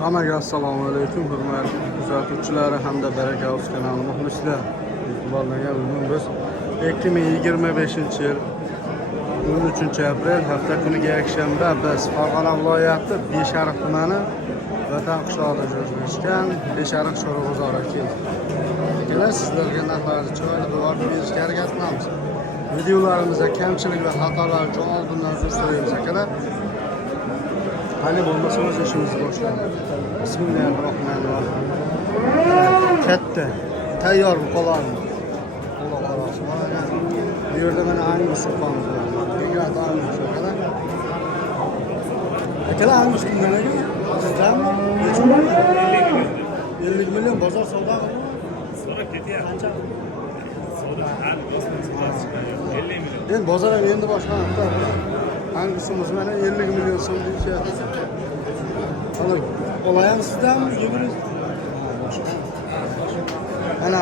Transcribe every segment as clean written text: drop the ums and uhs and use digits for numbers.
Hammaga assalomu alaykum, hurmatli kuzatuvchilar hamda Baraka House kanali muxlislar. E'tiborlarga bugun biz 2025-yil 13-aprel hafta kuniga yakshanba biz Farg'ona viloyati Beshariq tumani Vatan qishlog'ida joylashgan Beshariq Sho'ro bozoriga keldik. Akalar, sizlarga narxlarni chiroyli qilib berishga harakat qilamiz. Videolarimizda kamchilik va xatolar uchun oldindan uzr so'raymiz akalar. Hali bo'lmasa o'z ishimizni boshlaymiz. Bismillahirrohmanirrohim. Katta tayyor qo'lamiz. Bu yerda mana angus qilamiz. Degat angus akalar. Akalar angus kimlarga? Sizlarmi? 50 million bozor savdo qilib. So'rab ketyapti. Qancha? Savdo 50 million. Endi bozor ham endi boshlanibdi. Angusimiz mana 50 million so'm deyapti. Ana olayam sizdanmi? Yuguriz. Ana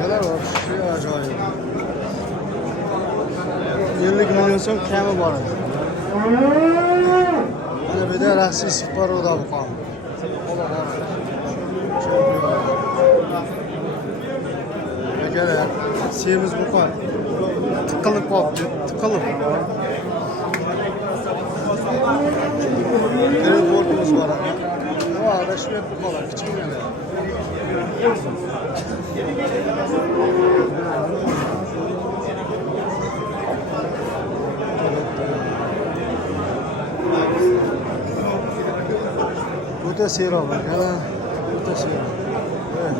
kadar shu ajoyib. 50 million so'm kami bor edi. Mana bu yerda Rossiya Sparoda bo'lgan. Akalar, semiz buqar. Tiqilib qolibdi, tiqilib. Kredit bortimiz var ama. Ama reşmet bu kadar. Küçük yani. Bu da seyir var. Bu da seyir. Evet.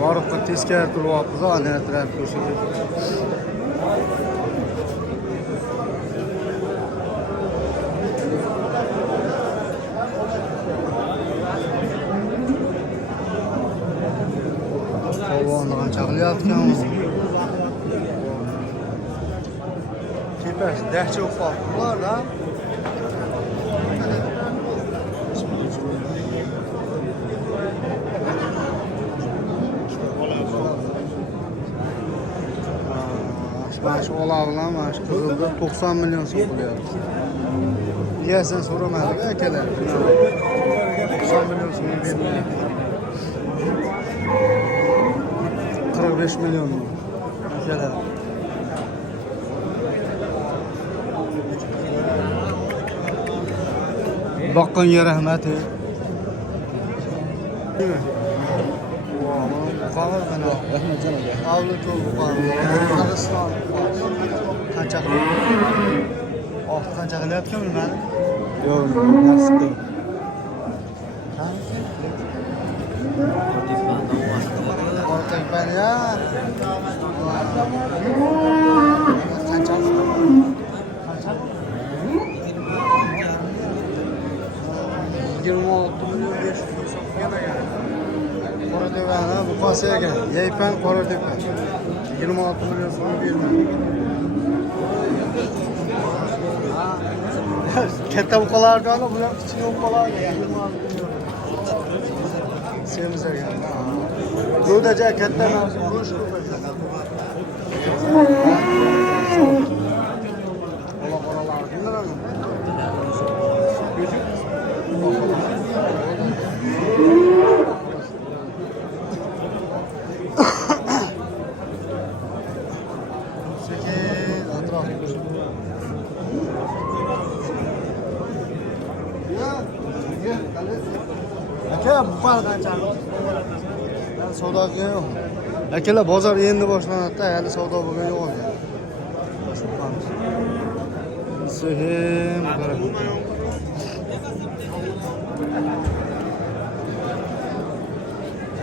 Varıqqa teskari turibmiz, ana atrofga ko'rsatib. Qovog'ini chaqlayotgan o'zi. Tepasi dahcha o'qib qoldi-da. Mana shu olavlan, mana shu qizilda 90 million so'm bo'lyapti. Yeysan so'ramadik akalar. 90 million so'm bermayapti. 45 milyon akalar. Boqqanga rahmat. Qavur mana rahmatjon aka. Avli to'l qavur. Qirg'iziston. Qancha qilib? Qancha qilyapti bilmadim. Yo'q, nasib. Ortakban ya. Qancha? 26 million 500 so'mga ekan. Qora devani bu qasi ekan. Yaypan qora depan. 26 million so'm bermaydi. Katta buqalardan bular kichik buqalarga 26 million. Semiz ekan. Bu da katta narsa bo'sh ko'payadi. Ola qoralar kimlarmi? Aka, bu qancha? Savdoga yo'q. Akalar, bozor endi boshlanadi-da, hali savdo bo'lgan yo'q ekan. Sehim qarab.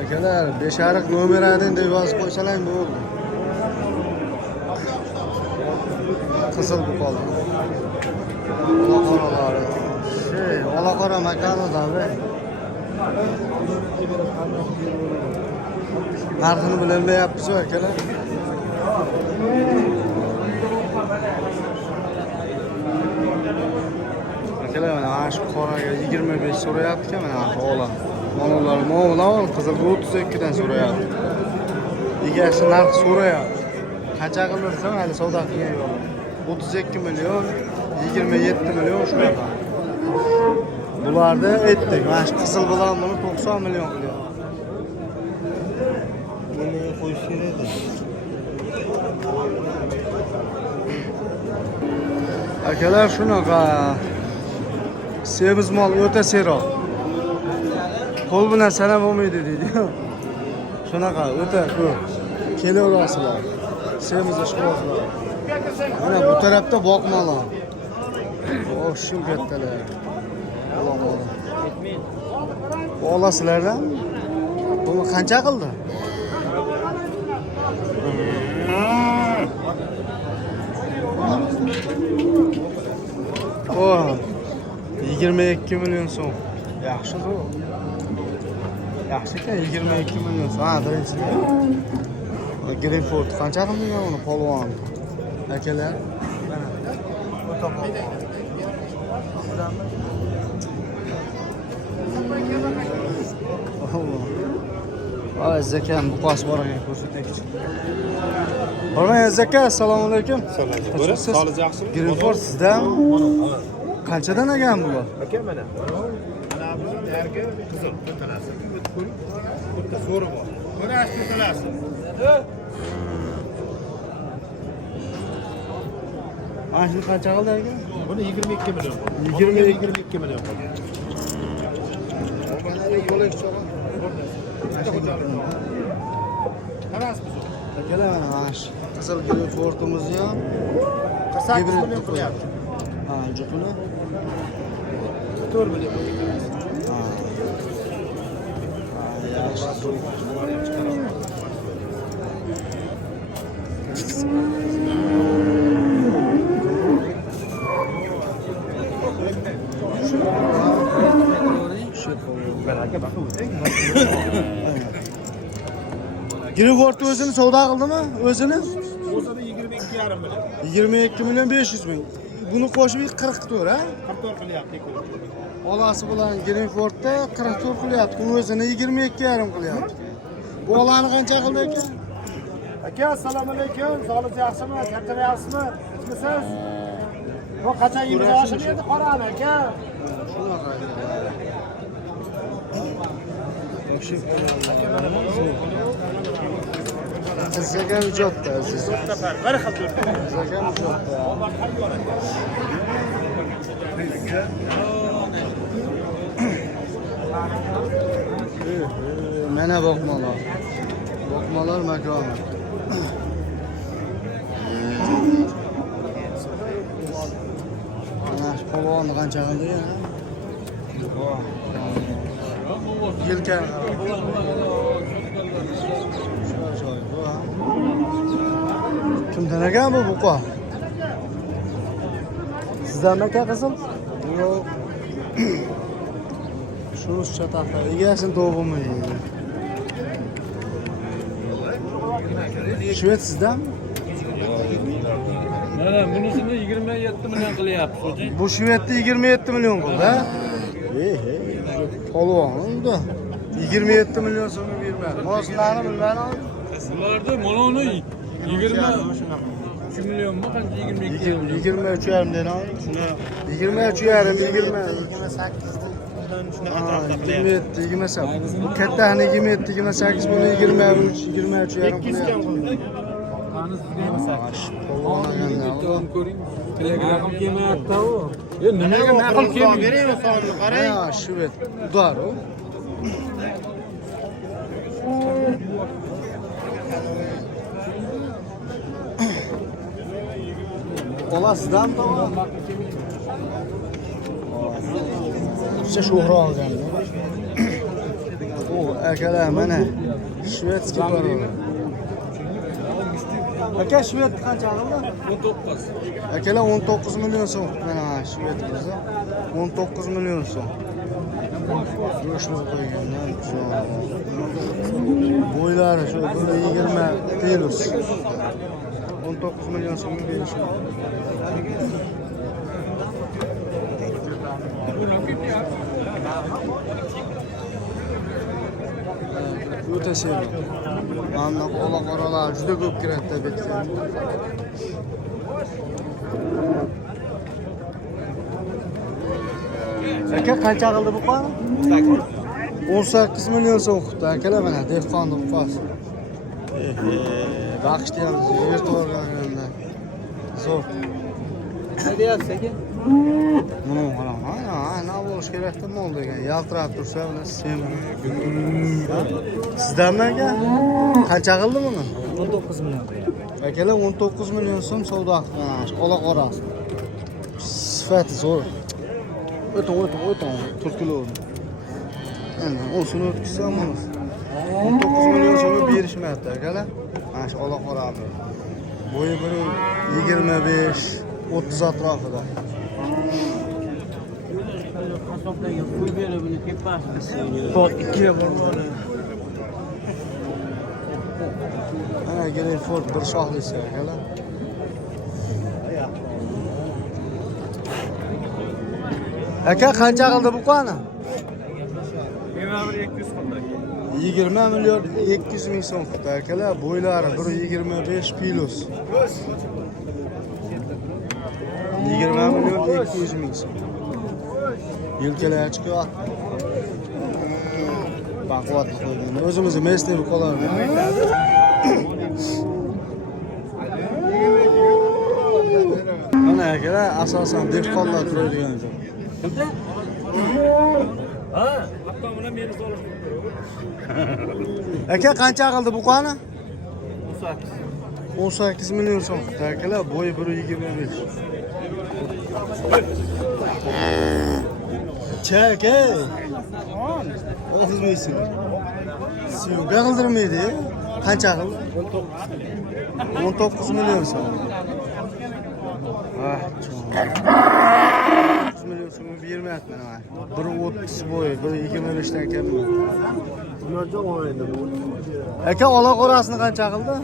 Akalar, Beshariq nomerini deb yozib qo'ysalar bo'ldi. Qizil buqol. Ola-qoralar. Ola-qora makonidan be. Narxini bilmayapmiz akalar. Akalar, mana shu qoraga 25 so'rayapti-ku, mana shu ola. Monolar, qizil 32 dan so'rayapti. Egasi narx so'rayapti. Qancha qilsam hali savdo qilgan yo'q. 32 million, 27 million shunaqa. Bularda aytdik. Mana shu qizil bilan buni 90 million qilyapti. Buni qo'yish kerak edi. Akalar shunaqa. Semiz mol o'ta seroq. Qo'l bilan sanab bo'lmaydi deydi. Shunaqa o'ta ko'p. Kelaverasizlar. Semiz ishqibozlar. Mana bu tarafda boqmalar. O shu kattalar. Olamol. Olasizlardan? Buni qancha qildi? O 22 million so'm. Yaxshi-ku. Yaxshi-ku 22 million so'm. Ha, birinchi. Greenford qancha qilgan uni polvon? Akalar. Mana. O'ta polvon. Ay zakan bu qos bor ekan ko'rsataychi. Hormat zaka, assalomu alaykum. Assalomu Sog'liq yaxshimi? Greenford sizdan qanchadan ekan bu? Aka mana. Mana bu yerga qizil bir tanasi. Bitta so'ri bor. Buni ashtu tanasi. Ana shu qancha qildi ekan? Buni 22 million. 22 million qolgan. Akalar mana shu qizil Greenfordimizni ham 48 million qilyapti. ha, juquni. 4 million. Ha. Yaxshi. Greenford o'zini savdo qildimi? O'zini? O'zini 22,5 million. 22 million 500 ming. Buni qo'shib 44, ha? 44 qilyapti. Bolasi bilan Greenfordda 44 qilyapti. U o'zini 22,5 qilyapti. Bu olani qancha qildi ekan? Aka, assalomu alaykum. Sog'liq yaxshimi? Charchamayapsizmi? Ichmisiz? Bu qachon yeymiz oshini endi qorani aka. Shunaqa. Sizga ijodda aziz. Bir xil to'rt. Sizga ijodda. Mana boqmalar. Boqmalar makoni. Mana shu polvonni qancha qildi ya? Yelkan. Kimdan ekan bu buqa? Sizdan aka qizim? Yo'q. Shunisi chatoqda. Egasini to'g'rimi? Shved sizdanmi? Mana bunisini 27 million qilyapti xo'jay. Bu Shvedni 27 million qildi, ha? Polvon unda 27 million so'm bermadi. Moslani bilmayman. Bularda maloni 23 millionmi qancha 22 million. 23,5 deyman. 23,5, 27, 28. Bu kattani 27, 28, buni 23, 23,5 qilyapti. Polvon ko'ring. Telegramga kelmayapti u. Yo nimaga ma'qul kelmaydi? Beraymi sonini qarang. Ha, Shved. Udar u. Olasizdan Siz sho'xra olgan. O, akalar mana Shvedskiy bor. Aka Shved qancha qildi? 19. Akalar 19 million so'm. Mana Shved bizni 19 million so'm. Yo'shni qo'ygandan bo'ylari shu 20 plus. 19 million so'm berish. O'ta seviyorum. Mana qo'la qoralar juda ko'p kiradi tabiatga. Aka qancha qildi bu qon? 18 million so'm qildi akalar mana dehqonni buqasi. Bag'ishtaymiz, yirtib zo'r. Ne deyapsiz aka? Mana qarang, ana bo'lish kerak-da mol degan. Yaltirab tursa mana semir. Sizdanmi aka? Qancha qildi buni? 19 million. Akalar 19 million so'm savdo qilgan. Ola qorasi. Sifati zo'r. O'tin, 4 kilo. Ana, o'sini o'tkazsam bo'ladi. 19 million so'm berishmayapti akalar. Mana shu ola qorasi. Bo'yi 25 30 atrofida. Ana Greyford bir shoxlisi akalar. Aka qancha qildi bu qani? 20 million 200 ming so'm qildi akalar. Bo'ylari 1.25 plus. 20 million 200 ming so'm. Yelkalari chiqyapti. Baquvvat qo'ygan. O'zimizni mesni qo'lamiz. Mana akalar asosan dehqonlar turadigan joy. Ha, hatto buni meni solishtirib Aka qancha qildi bu qani? 18 million so'm qildi akalar. Bo'yi 1.25. Çek ey. Olmayısın. Siyuga qildirmaydi. Qancha qildi? 19 million so'm. Ah, 19 million so'm bermayapti mana. 1.30 bo'yi, 1.25 dan kam. Aka ola qorasini qancha qildi?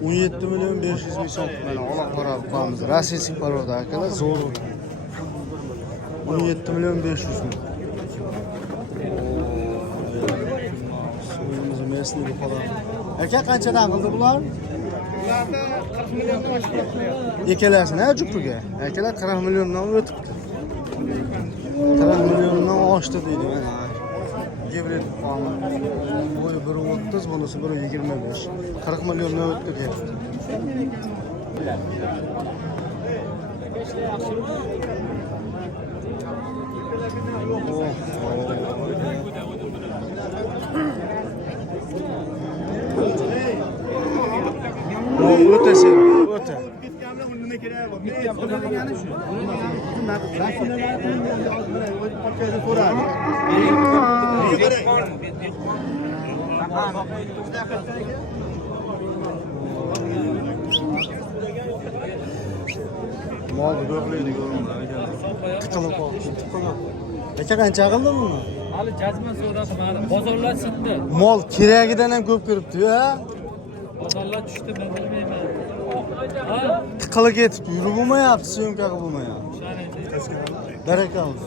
17 million 500 ming so'm mana ola qora buqamiz. Rossiyalik poroda akalar zo'r. 17 million 500 ming. Suyimizni mesni qo'yadi. Aka qanchadan qildi bular? Ularda 40 million toshdi. Ikkalasini jupiga. Akalar 40 milliondan o'tibdi. 40 milliondan oshdi deydi mana. Gibrid qoni. Bo'yi 1.30, bunisi 1.25. 40 milliondan o'tdi ketdi. O'ta sen, o'ta. Mol go'g'laydi go'runda aka. Tiqilib qoldi, tiqilib. Aka qancha qildi buni? hali jazman savdosi ma'lum. Bozorlar sindi. Mol keragidan ham ko'p kiribdi-yu, ha? Bozorlar tushdi, men bilmayman. Ha? Tiqilib ketibdi, yurib bo'lmayapti, syomka qilib bo'lmayapti. Barakalloh.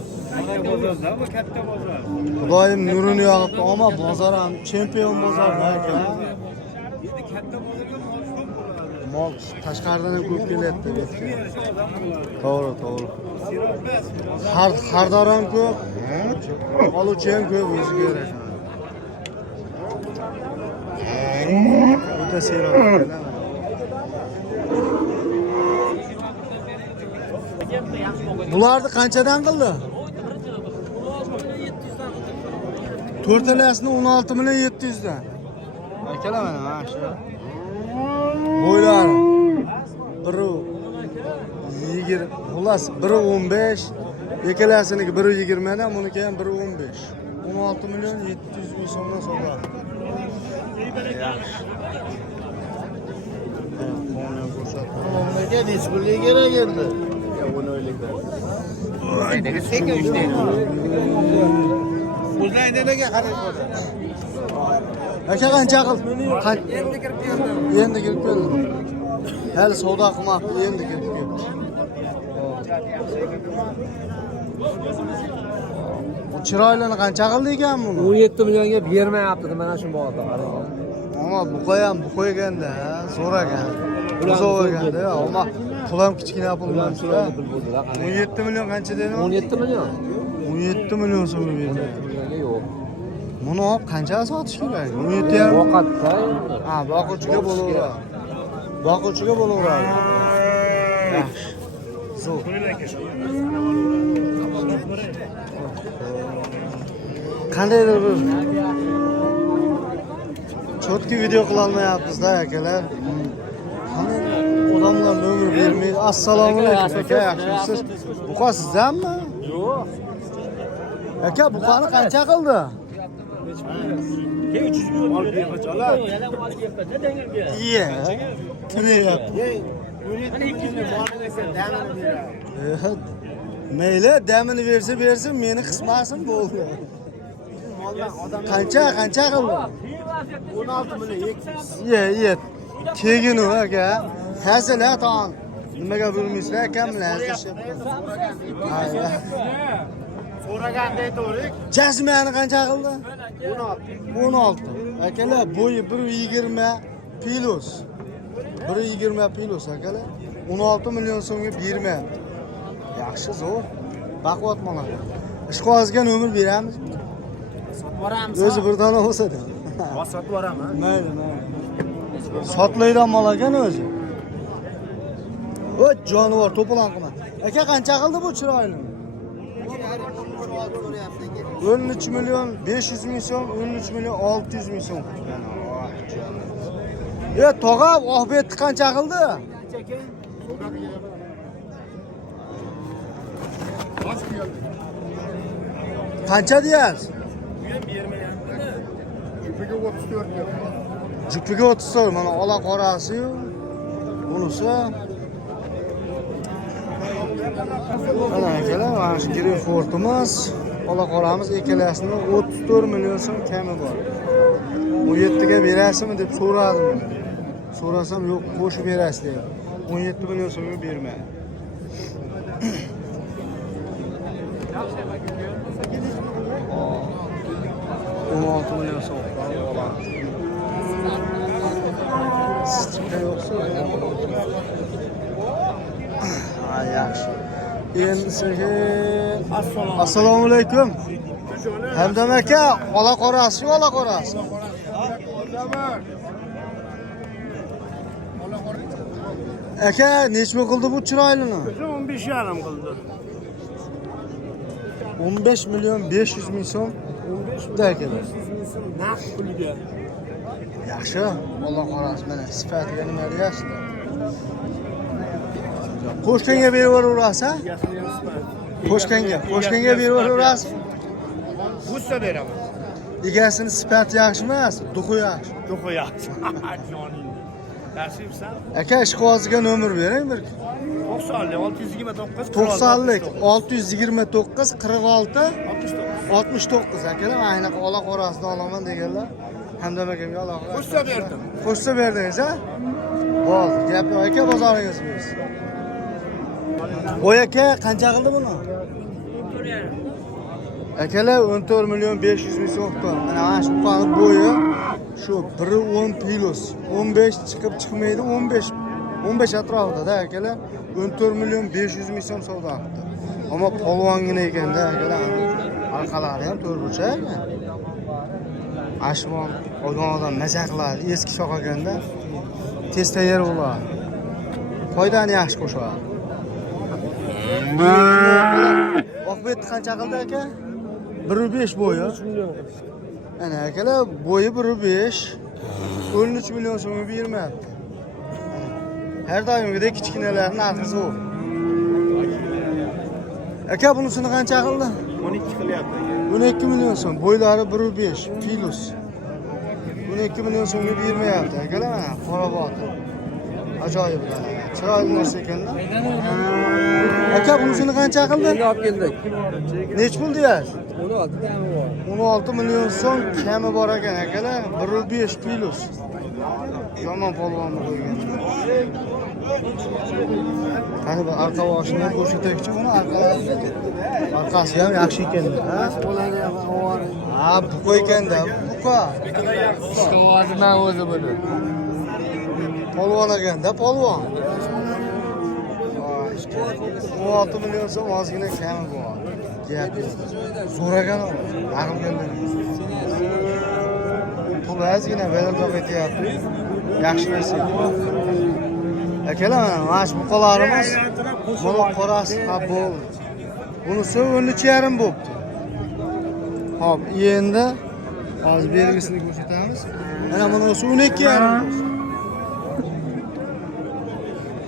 Bozorda bu katta bozor. Xudoyim nurini yog'ibdi, ammo bozor ham chempion bozor aka. Endi katta bozorga mol ko'p bo'ladi. Mol tashqaridan ham ko'p kelyapti. To'g'ri. Xardor ham ko'p. Oluvchi ham ko'p o'ziga yarasha. O'ta seroq. Bularni qanchadan qildi? 4talasini 16 million 700 dan. Akalar mana shu. Bo'ylari 1.20, xullas 1.15, ikkalasiniki 1.20 dan, buniki ham 1.15. 16 million 700 ming so'mdan sotadi. Yaxshi. Qonun ko'rsatdi. Nega displey kerak endi? Ya buni o'ylayman. O'zlaringlarga qarab ko'rsa. Aka qancha qildi? Endi kirib keldi. Hali savdo qilmoqdi, endi kirib keldi. Bu chiroylini qancha qildi ekan buni? 17 millionga bermayapti mana shu bog'da. Ammo buqa ham buqayganda, zo'r ekan. Zo'r ekanda, ammo pul ham kichkina pul emas. 17 million qancha dedi? 17 million. 17 million so'm bermayapti. Yo'q. Buni olib qancha sotish kerak? 17 ham. Ovqatda. Ha, boquvchiga bo'laveradi. Boquvchiga bo'laveradi. Yaxshi. Zo'r. Qandaydir bir cho'tki video qila olmayapmiz-da akalar. Qani odamlar nomer bermaydi. Assalomu alaykum aka, yaxshimisiz? Buqa sizdanmi? Yo'q. Aka, buqani qancha qildi? 300 million olib bermoqchilar. Iye. Kim beryapti? Mayli, damini bersa, meni qismasin bo'ldi. Qancha qildi? 16 million 200. Iye. Tegin u aka. Hazila ton. Nimaga bo'lmaysizlar akamlar? So'raganda aytavering. Jazmani qancha qildi? 16. 16. Akalar, bo'yi 1.20 plus. 1.20 plus akalar. 16 million so'mga bermayapti. Yaxshi zo'r. Baquvvatman. Ishqozga nomer beramiz. Boramiz. O'zi bir dona bo'lsa-da. Sotib boraman. Mayli. Sotlaydigan mol ekan o'zi. O jonivor to'polon qilma. Aka qancha qildi bu chiroyli? 13 million 500 ming so'm, 13 million 600 ming so'm. Tog'a, Oxbetni qancha qildi? Qancha deyapsiz? Jupiga 34. Mana ola qorasi-yu. Bunisi. Mana akalar, mana shu Greyfortimiz, ola qoramiz ikkalasini 34 million so'm kami bor. 17 ga berasizmi deb so'radim. So'rasam yo'q, qo'shib berasiz dedi. 17 million so'mga bermadi. $16 million so'm. Ay yaxshi. Endi sizga assalomu alaykum. Hamdam aka, ola qorasi, ola qorasi. Aka, nechmi qildi bu chiroylini? 15 yarim qildi. 15 million 500 ming so'm. 15 Da akalar. naqd pulga. Yaxshi, Alloh qorasi. Mana sifatiga nima deyapsizlar? Qo'shkanga berib yuborasiz, ha? Qo'shkanga berib yuborasiz. Gussa beraman. Egasini sifati yaxshi emas, duxi yaxshi. Yo'q yaxshi. Joning. Yaxshimsan? Aka, ishqoziga nomer bering bir. 90lik 629 90lik 629 46 69 akalar, ayni ola qorasini olaman deganlar. Hamdam akamga aloqa. Gussa berdim. Qo'shsa berdingiz, ha? Bo'ldi, gap yo'q aka, bozoringiz bo'lsin. Voy aka, qancha qildi buni? Akalar 14 million 500 ming so'mda. Mana shu qani bo'yi shu 1.10 plus, 15 chiqib chiqmaydi, 15 atrofida akalar. 14 million 500 ming so'm savdo qildi. Ammo polvongina ekanda akalar. Orqalari ham to'rtburchak. Ashmon olgan odam maza qiladi, eski shoq ekanda. Tez tayyor bo'ladi. Foydani yaxshi qo'shadi. Oxbetni qancha qildi aka? 1.5 bo'yi. Ana akalar, bo'yi 1.5. 13 million so'mga bermayapti. Har doimgidek kichkinalarning narxi zo'r. Aka, bunisini qancha qildi? 12 qilyapti. 12 million so'm, bo'ylari 1.5 plus. 12 million so'mga bermayapti akalar, mana Qorabot. Ajoyib bo'ladi. Chiroyli narsa ekanda. Aka, bunisini qancha qildi? Olib keldik. Nech pul deyapsiz? 16 kami bor. 16 million so'm kami bor ekan akalar, 1.5 plus. Yomon polvonni qo'ygan. Qani bu arqa boshini ko'rsatakchi, buni arqasi ham yaxshi ekan. Ha, buqa ekanda, buqa. Ishqovozman o'zi buni. Polvon ekanda, polvon. 16 million so'm ozgina kami bor. gap yo'q. So'ragan aql keldi. Pul ozgina belardoq etyapti. Yaxshi narsa. Akalar, mana shu buqalarimiz buni qorasi qabul. Bunisi 13,5 bo'pti. Hop, endi hozir belgisini ko'rsatamiz. Mana bunisi 12,5.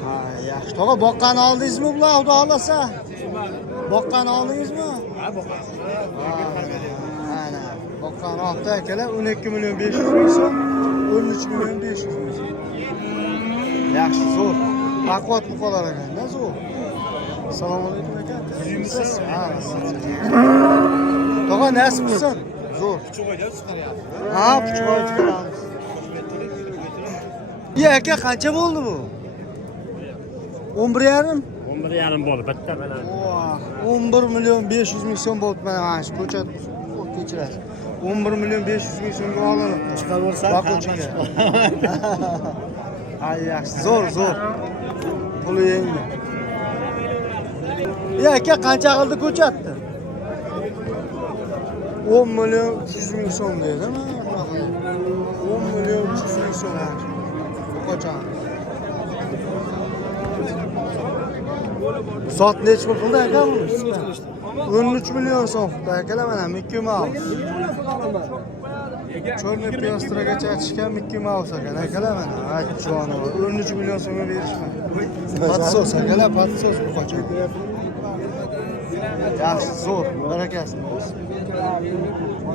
Ha, yaxshi. Tog'a boqqani oldingizmi bular, xudo xolasa? Boqqani oldingizmi? Ha, boqqan. Mana, boqqani oldi akalar, 12 million 500 ming so'm, 13 million 500 ming so'm. Yaxshi, zo'r. Baquvvat buqalar ekan-da, zo'r. Assalomu alaykum aka. Sizmisiz? Ha, tog'a nasib qilsin. Zo'r. Ha, puchvoy chiqaramiz. Ya aka, qancha bo'ldi bu? 11,5? 11,5 bo'ldi, bitta bilan. 11 million 500 ming so'm bo'ldi mana shu ko'chat. Kechirasiz. 11 million 500 ming so'mga olinib. Chiqaversa, Baquchiga. Ay, yaxshi, zo'r. Puli yengil. Ya aka, qancha qildi ko'chatni? 10 million 300 ming so'm deydimi? 10 million 300 ming so'm. Ko'chat. Sot necha pul qildi aka bu? 13 million so'm qildi akalar, mana Mickey Mouse. Chorniy piyostragacha chiqqan Mickey Mouse ekan akalar, mana ajjoni 13 million so'mga berishgan. Patsos akalar, patsos bu qachon. Yaxshi, zo'r, barakasi.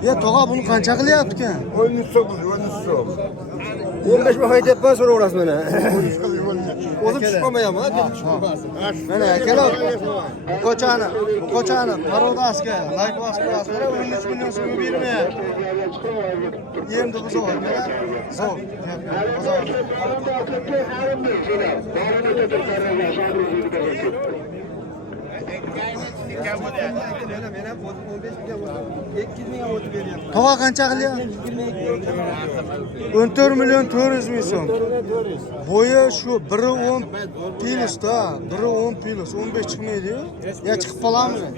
Ya tog'a buni qancha qilyapti ekan? 13 so'm, 13 so'm. 15 ming aytyapman, so'raverasiz mana. O'zim chiqolmayapman, deb chiqolmasin. Mana akalar, qo'chani parodasiga like bosib 13 million so'mga bermayapti. Endi biz o'ynalar. Zo'r. Tog'a qancha qilyapti? 14 million 400 ming so'm. Bo'yi shu 1.10 plus-da, 1.10 plus 15 chiqmaydi-yu. Ya chiqib qolammi?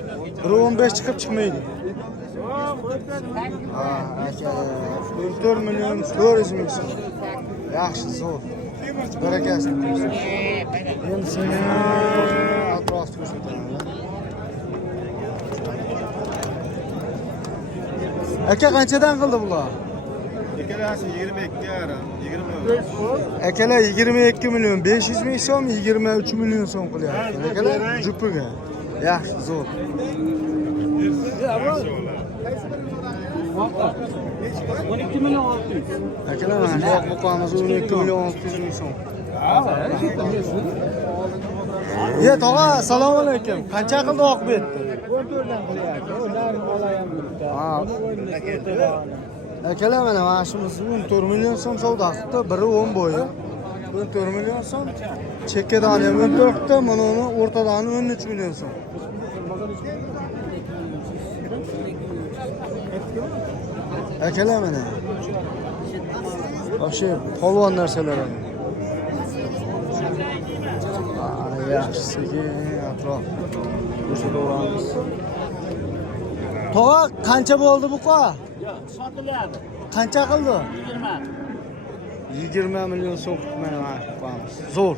1.15 chiqib chiqmaydi. Ha, aka, 14 million 400 ming so'm. Yaxshi, zo'r. Barakasi. Endi senga atrofni ko'rsataman. Aka qanchadan qildi bular? Ikkalasi 22,5. Akalar 22 million 500 ming so'm, 23 million so'm qilyapti. Akalar jupiga. Yaxshi, zo'r. 12 million 600. Akalar mana shu buqamiz 12 million 600 ming so'm. Ya tog'a, assalomu alaykum. Qancha qildi oqbetni? 14dan qilyapti. Ular olayam bitta. Ha. Akalar mana shimiz 14 million so'm savdo qildi, biri 10 bo'yi. 14 million so'm. Chekkadan ham 14 ta, mana uni o'rtadan 13 million so'm. Akalar mana. Вообще polvon narsalar. Yaxshisiga atrof ko'rsataveramiz. Tog'a qancha bo'ldi buqa? Sotilyapti. Qancha qildi? 20. 20 million so'm mana buqamiz. Zo'r.